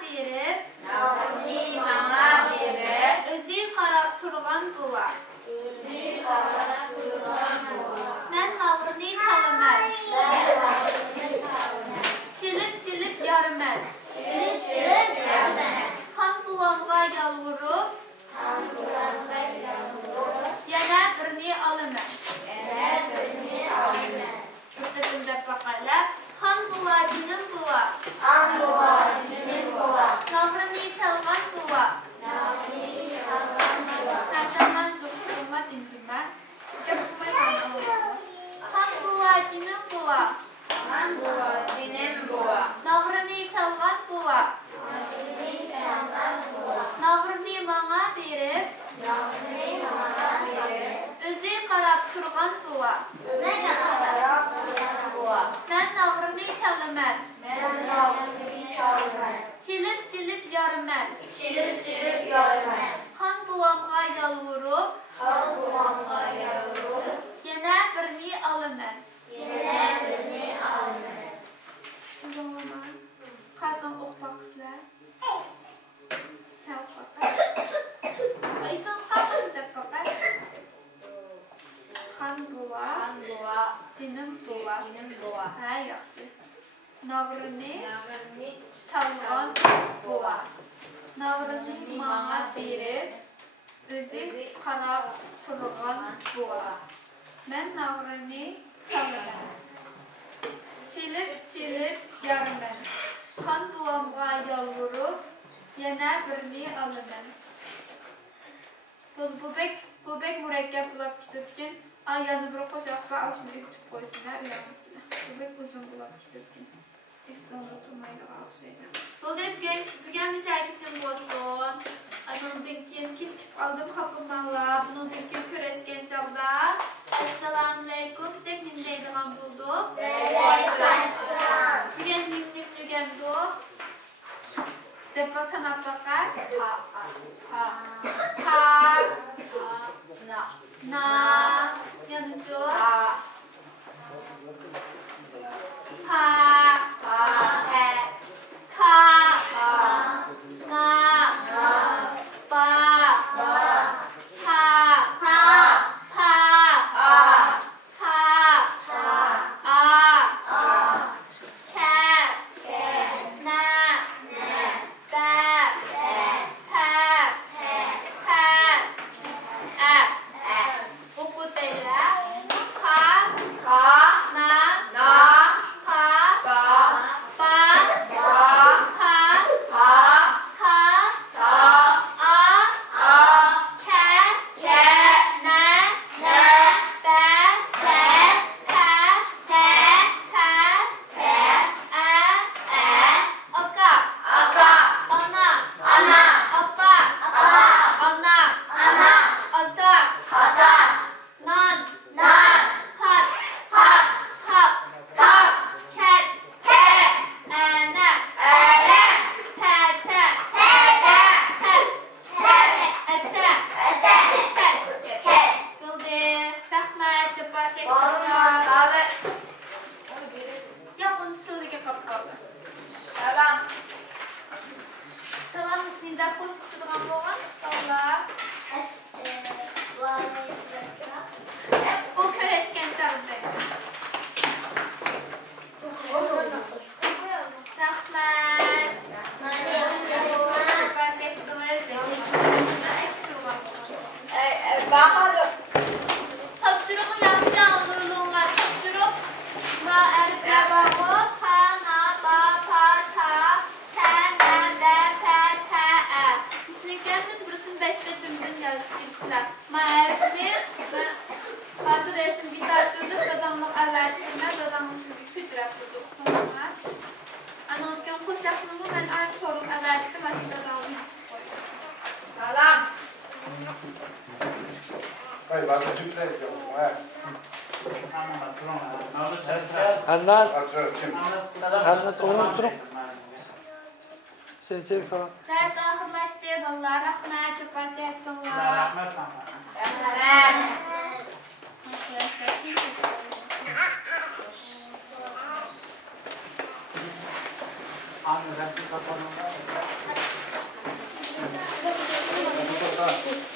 berip, Navrini bana berip, özü qarab turğan buva. Özü qarab turğan buva. Mən navrini çalımən, çilib yarımən. Çilib yarımən. Xan bulamğa yalvurub, yana birini alımən. Ötəbində baxalaq, xan buva, cinin buva. Navrini çalğan buva. Nəsəmən zoxsuruma dindirmə. Xan buva, cinin buva. Navrini çalğan buva. Navrini bana berip, özü qarab turğan buva. Mən navrini çalımən, çilib yarımən. Xan bulamğa yalvurub, yenə birini alımən. Qazan oxbaqsızlar. Sən oxbaqda. İnsan qazan deyib baxar. Xan buva, cinin buva. Hə, yaxşı. Navrini çalğan buva. Navrini bana berib, özü qarab turğan buva. Mən navrini çalımən, çilib yarımən. Xan bulamğa yalvurub, yenə birini alımən. Bu bek mürəkkəb bulab kitibkin. Ayyanı bir qoşaqqa avşını ütüb qoysunlar, uyanmışlar. Bu bek uzun bulab kitibkin. İslamda oturmayla avşayla. Bu deyib bugün bir şərkicim olsun. Anondan keyin kiskib aldım xapımdanlar. Bundan keyin köresken çağda. Assalamu alaikum. Sizə nindeydiğen bulduk. Bugün nügen bu. Defa sanat bakar. Ha. Na. Yanıcı. Ha. Ka. Na. Ba. Ha. Pa. Annas oturun. Şey salam. Ders ahırlaştı vallahi rahmet çapan çektinler. Rahmet. Anne Terima kasih, Pak.